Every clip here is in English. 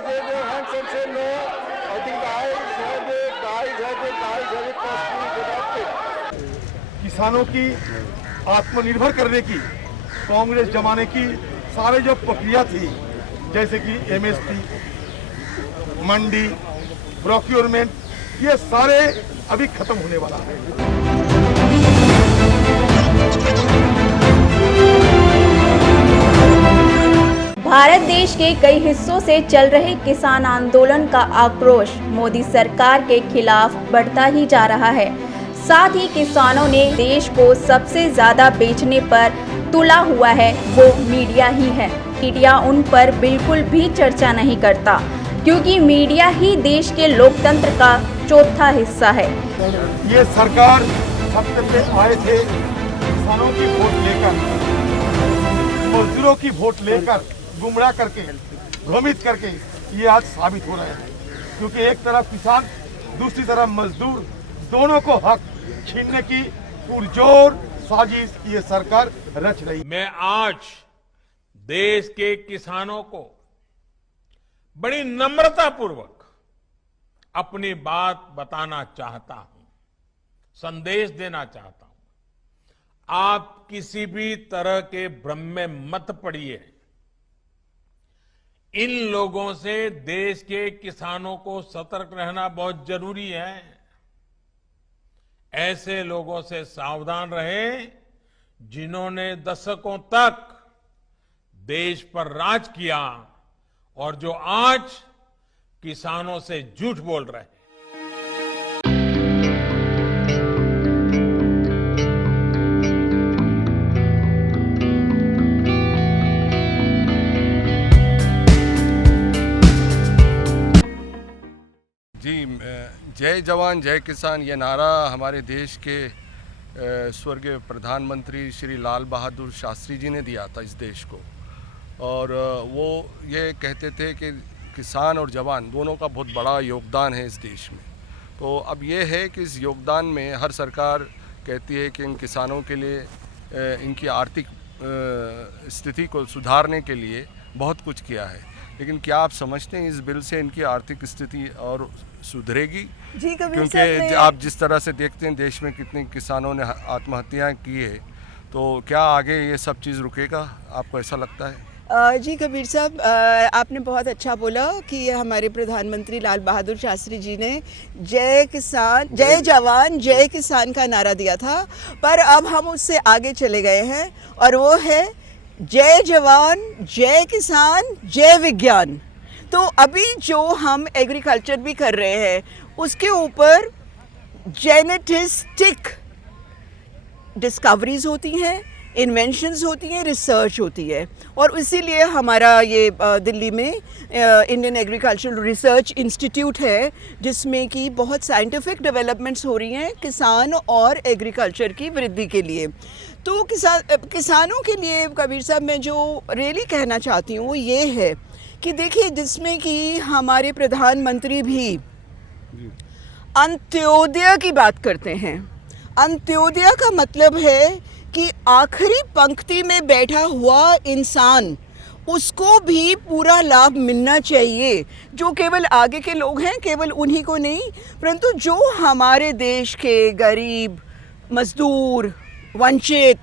president Hansen said no. I think the eyes have it must be adopted. किसानों की आत्मनिर्भर करने की कांग्रेस जमाने की सारे जो प्रक्रिया थी, जैसे कि एमएसपी, मंडी, प्रोक्योरमेंट, ये सारे अभी खत्म होने वाला है। भारत देश के कई हिस्सों से चल रहे किसान आंदोलन का आक्रोश मोदी सरकार के खिलाफ बढ़ता ही जा रहा है। साथ ही किसानों ने देश को सबसे ज्यादा बेचने पर तुला हुआ है वो मीडिया ही है। मीडिया उन पर बिल्कुल भी चर्चा नहीं करता, क्योंकि मीडिया ही देश के लोकतंत्र का चौथा हिस्सा है। ये सरकार सत्ता पे आए थे किसानों की वोट लेकर, मजदूरों की वोट लेकर, गुमराह करके, भ्रमित करके, ये आज साबित हो रहा है। क्योंकि एक तरफ किसान, दूसरी तरफ मजदूर, दोनों को हक छीनने की पुरजोर साजिश ये सरकार रच रही है। मैं आज देश के किसानों को बड़ी नम्रता पूर्वक अपनी बात बताना चाहता हूं, संदेश देना चाहता हूं। आप किसी भी तरह के भ्रम में मत पड़िए। इन लोगों से देश के किसानों को सतर्क रहना बहुत जरूरी है। ऐसे लोगों से सावधान रहें जिन्होंने दशकों तक देश पर राज किया और जो आज किसानों से झूठ बोल रहे हैं। जी, जय जवान जय किसान ये नारा हमारे देश के स्वर्गीय प्रधानमंत्री श्री लाल बहादुर शास्त्री जी ने दिया था इस देश को। और वो ये कहते थे कि किसान और जवान दोनों का बहुत बड़ा योगदान है इस देश में। तो अब ये है कि इस योगदान में हर सरकार कहती है कि इन किसानों के लिए इनकी आर्थिक स्थिति को सुधारने के लिए बहुत कुछ किया है। लेकिन क्या आप समझते हैं इस बिल से इनकी आर्थिक स्थिति और सुधरेगी? जी, क्योंकि आप जिस तरह से देखते हैं देश में कितने किसानों ने आत्महत्याएं की है, तो क्या आगे ये सब चीज़ रुकेगा? आपको ऐसा लगता है? जी कबीर साहब, आपने बहुत अच्छा बोला कि हमारे प्रधानमंत्री लाल बहादुर शास्त्री जी ने जय किसान जय जवान जय किसान का नारा दिया था, पर अब हम उससे आगे चले गए हैं और वो है जय जवान जय किसान जय विज्ञान। तो अभी जो हम एग्रीकल्चर भी कर रहे हैं उसके ऊपर जेनेटिस्टिक डिस्कवरीज होती हैं, इन्वेंशंस होती हैं, रिसर्च होती है। और इसीलिए हमारा ये दिल्ली में इंडियन एग्रीकल्चरल रिसर्च इंस्टीट्यूट है, जिसमें कि बहुत साइंटिफिक डेवलपमेंट्स हो रही हैं किसान और एग्रीकल्चर की वृद्धि के लिए। तो किसानों के लिए कबीर साहब मैं जो रियली कहना चाहती हूँ वो ये है कि देखिए, जिसमें कि हमारे प्रधानमंत्री भी अंत्योदय की बात करते हैं। अंत्योदय का मतलब है कि आखिरी पंक्ति में बैठा हुआ इंसान, उसको भी पूरा लाभ मिलना चाहिए। जो केवल आगे के लोग हैं, केवल उन्हीं को नहीं, परंतु जो हमारे देश के गरीब, मजदूर, वंचित,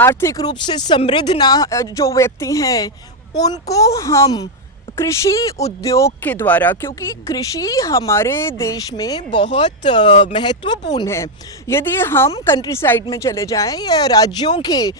आर्थिक रूप से समृद्ध ना जो व्यक्ति हैं, उनको हम कृषि उद्योग के द्वारा, क्योंकि कृषि हमारे देश में बहुत महत्वपूर्ण है। यदि हम कंट्री साइड में चले जाएं या राज्यों के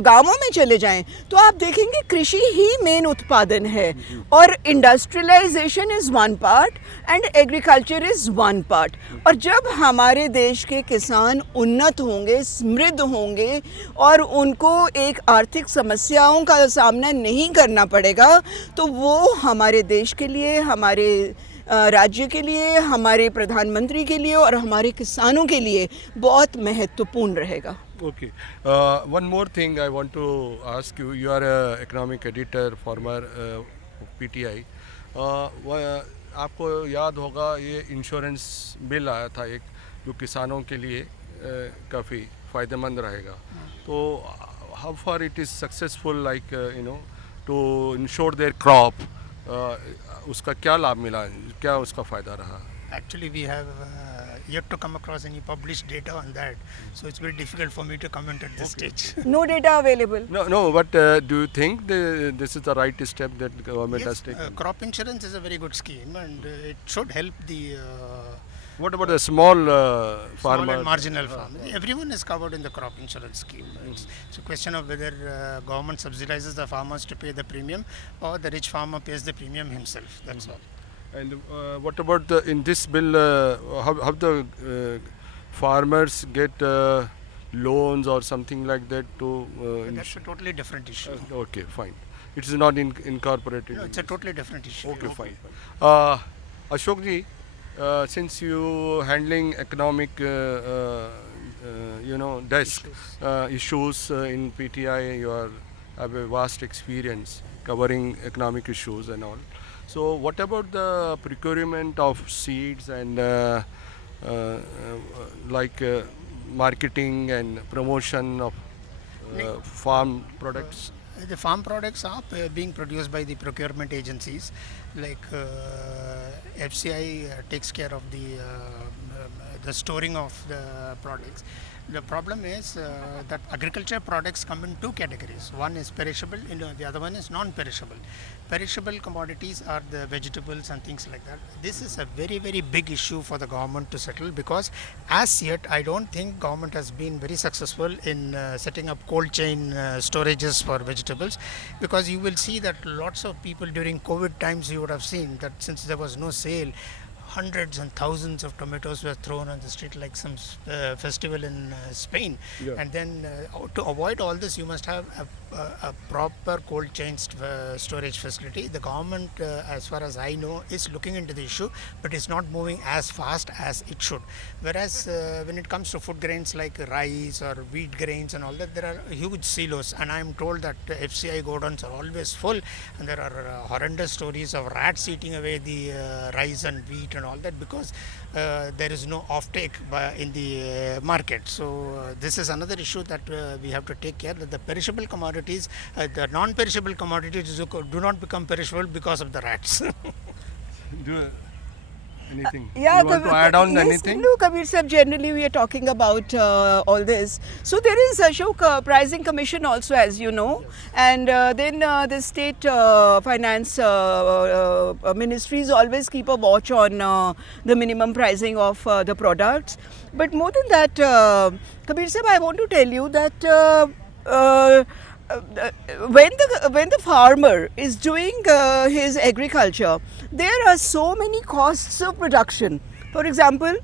गांवों में चले जाएं तो आप देखेंगे कृषि ही मेन उत्पादन है, और industrialization is one part and agriculture is one part. और जब हमारे देश के किसान उन्नत होंगे, समृद्ध होंगे और उनको एक आर्थिक समस्याओं का सामना नहीं करना पड़ेगा, तो वो हमारे देश के लिए, हमारे राज्य के लिए, हमारे प्रधानमंत्री के लिए और हमारे किसानों के लिए बहुत महत्वपूर्ण रहेगा। Okay. One more thing I want to ask you. You are a economic editor, former PTI. आपको याद होगा ये इंश्योरेंस बिल आया था एक, जो किसानों के लिए काफ़ी फ़ायदेमंद रहेगा। तो how far it is successful, like to insure their crop उसका क्या लाभ मिला, क्या उसका फ़ायदा रहा? Actually, we have yet to come across any published data on that, so it's very difficult for me to comment at this stage. No data available. No, but do you think this is the right step that the government has taken? Crop insurance is a very good scheme, and it should help the What about the small small farmers? and marginal farmers. Everyone is covered in the crop insurance scheme. It's a question of whether government subsidizes the farmers to pay the premium, or the rich farmer pays the premium himself. That's all. And what about in this bill, how the farmers get loans or something like that to That's a totally different issue. okay, fine. It is not incorporated. No, it's a totally different issue. Okay, fine. Ashok ji, since you handling economic, desk issues in PTI, you have a vast experience covering economic issues and all. So, what about the procurement of seeds and marketing and promotion of farm products? The farm products are being produced by the procurement agencies, like FCI takes care of the storing of the products. The problem is that agriculture products come in two categories. One is perishable, and the other one is non-perishable. Perishable commodities are the vegetables and things like that. This is a very, very big issue for the government to settle, because as yet I don't think government has been very successful in setting up cold chain storages for vegetables, because you will see that lots of people during COVID times, you would have seen that since there was no sale, hundreds and thousands of tomatoes were thrown on the street like some festival in Spain. Yeah. And then to avoid all this, you must have a proper cold chain storage facility. The government, as far as I know, is looking into the issue, but it's not moving as fast as it should. Whereas when it comes to food grains like rice or wheat grains and all that, there are huge silos, and I am told that FCI godowns are always full, and there are horrendous stories of rats eating away the rice and wheat and all that, because there is no offtake in the market. So this is another issue that we have to take care, that the perishable commodities, the non-perishable commodities do not become perishable because of the rats. Anything? Yeah, you want to add on yes, anything? No, Kabir Sahib, generally we are talking about all this. So there is Ashok Pricing Commission also, as you know, and then the state finance ministries always keep a watch on the minimum pricing of the products. But more than that, Kabir Sahib, I want to tell you that when the farmer is doing his agriculture, there are so many costs of production. For example,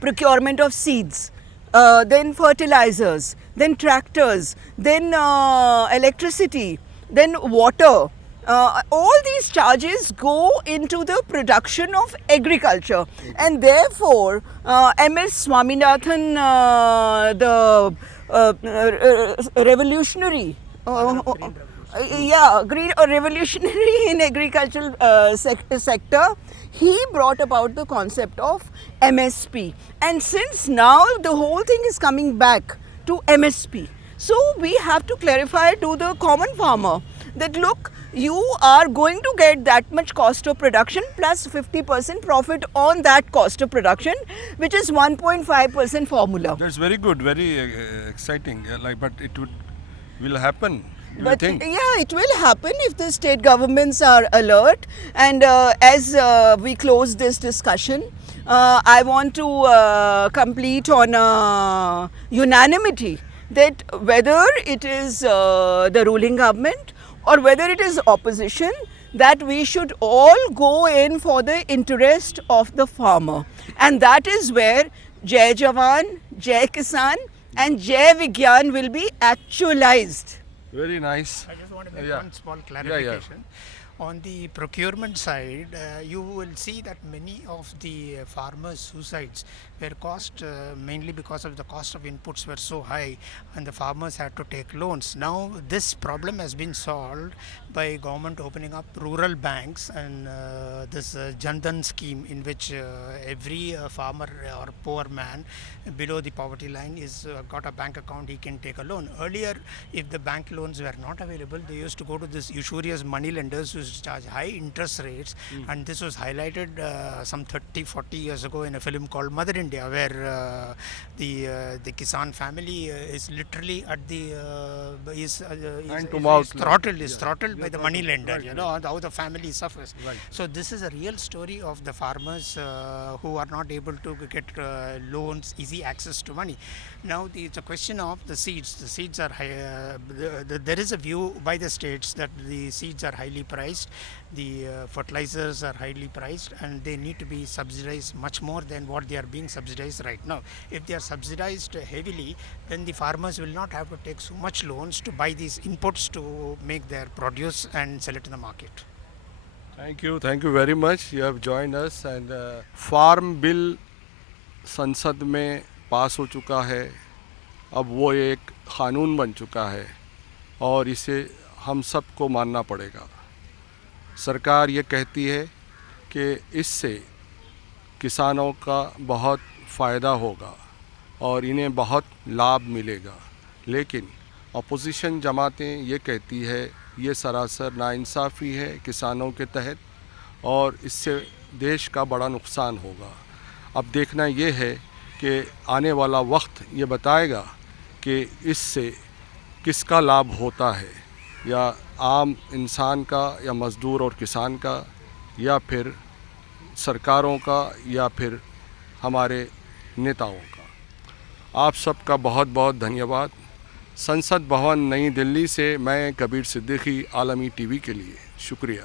procurement of seeds, then fertilizers, then tractors, then electricity, then water. All these charges go into the production of agriculture, and therefore MS Swaminathan, the revolutionary, revolutionary in agricultural sector, he brought about the concept of MSP, and since now the whole thing is coming back to MSP, so we have to clarify to the common farmer that look, you are going to get that much cost of production plus 50% profit on that cost of production, which is 1.5% formula. That's very good, very exciting. But it will happen. Do you But think? yeah, it will happen if the state governments are alert. And as we close this discussion, I want to complete on unanimity that whether it is the ruling government or whether it is opposition, that we should all go in for the interest of the farmer. And that is where Jai Jawan, Jai Kisan and Jai Vigyan will be actualized. Very nice. I just want to make Yeah. one small clarification. On the procurement side, you will see that many of the farmers' suicides were caused mainly because of the cost of inputs were so high, and the farmers had to take loans. Now this problem has been solved by government opening up rural banks and this Jan Dhan scheme, in which every farmer or poor man below the poverty line is got a bank account, he can take a loan. Earlier, if the bank loans were not available, they used to go to this usurious money lenders who used to charge high interest rates, and this was highlighted some 30-40 years ago in a film called Mother India, where the Kisan family is literally at the throttled by the money lender. You know how the family suffers. So this is a real story of the farmers who are not able to get loans, easy access to money. Now it's a question of the seeds. The seeds are high. There is a view by the states that the seeds are highly priced, the fertilizers are highly priced, and they need to be subsidized much more than what they are being subsidized right now. If they are subsidized heavily, then the farmers will not have to take so much loans to buy these inputs to make their produce and sell it in the market. Thank you very much. You have joined us, and farm bill संसद में पास हो चुका है. अब वो एक क़ानून बन चुका है और इसे हम सबको मानना पड़ेगा. सरकार ये कहती है कि इससे किसानों का बहुत फ़ायदा होगा और इन्हें बहुत लाभ मिलेगा, लेकिन अपोजिशन जमातें ये कहती है ये सरासर नाइंसाफ़ी है किसानों के तहत और इससे देश का बड़ा नुकसान होगा. अब देखना ये है कि आने वाला वक्त ये बताएगा कि इससे किसका लाभ होता है, या आम इंसान का, या मज़दूर और किसान का, या फिर सरकारों का, या फिर हमारे नेताओं का. आप सबका बहुत बहुत धन्यवाद. संसद भवन नई दिल्ली से मैं कबीर सिद्दीकी, आलमी टीवी के लिए शुक्रिया.